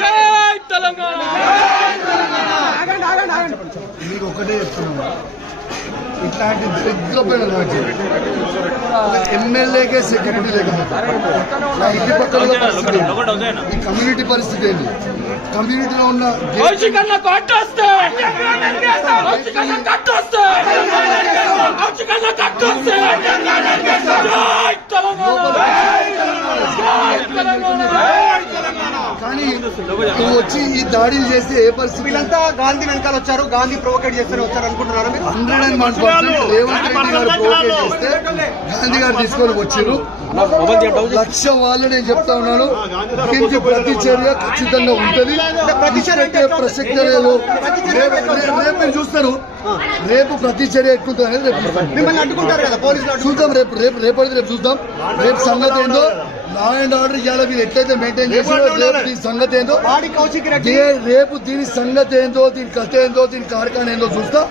జై తెలంగాణ. మీకు ఒకటే చెప్తున్నాను. ఇట్లాంటి దరిద్రమైన ఎమ్మెల్యేకే సెక్యూరిటీ లేకపోతే నా ఇంటి పక్కన పరిస్థితి? ఈ కమ్యూనిటీ పరిస్థితి ఏంటి కమ్యూనిటీలో ఉన్న కట్టొస్తే కౌశిక్ అన్న కట్టొస్తే కౌశిక్ అన్న కట్టొస్తే జై తెలంగాణ జై తెలంగాణ కానీ నువ్వు వచ్చి ఈ దాడిలు చేస్తే ఏ పరిస్థితి? వీళ్ళంతా గాంధీ వెనకాల వచ్చారు గాంధీ ప్రొవోకేట్ చేస్తూనే వచ్చారు అనుకుంటున్నారా మీరు? Hundred and one percent Revanth Reddy గారు ప్రోకేట్ చేస్తే గాంధీ గారు తీసుకొని వచ్చిర్రు. లక్ష వాళ్ళు నేను చెప్తా ఉన్నాను. దీనికి ప్రతి చర్య ఖచ్చితంగా ఉంటది. ప్రసక్తే లేదు రేపు మీరు చూస్తారు? రేపు ప్రతి చర్య ఎట్లుంటుంది అనేది రేపు చూస్తాం. చూద్దాం రేపు రేపు రేపటి రేపు చూద్దాం. రేపు సంగతి ఏందో లా అండ్ ఆర్డర్ ఇవాళ మీరు ఎట్లయితే మెయింటైన్ చేసారో రేపు దీని సంగతి ఏందో రేపు దీని సంగతి ఏందో దీని కథ ఏందో దీని కార్యక్రమం ఏందో చూస్తా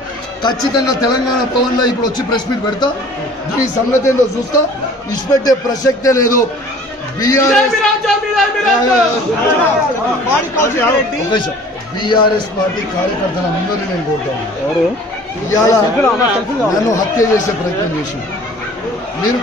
ఖచ్చితంగా తెలంగాణ భవన్లో ఇప్పుడు వచ్చి ప్రెస్ మీట్ పెడతా దీని సంగతి ఏందో చూస్తా ఇష్టపెట్టే ప్రసక్తే లేదు బీఆర్ఎస్ పార్టీ కార్యకర్తల ముందర నేను కోరుతాను ఇవాళ నన్ను హత్య చేసే ప్రయత్నం చేసి మీరు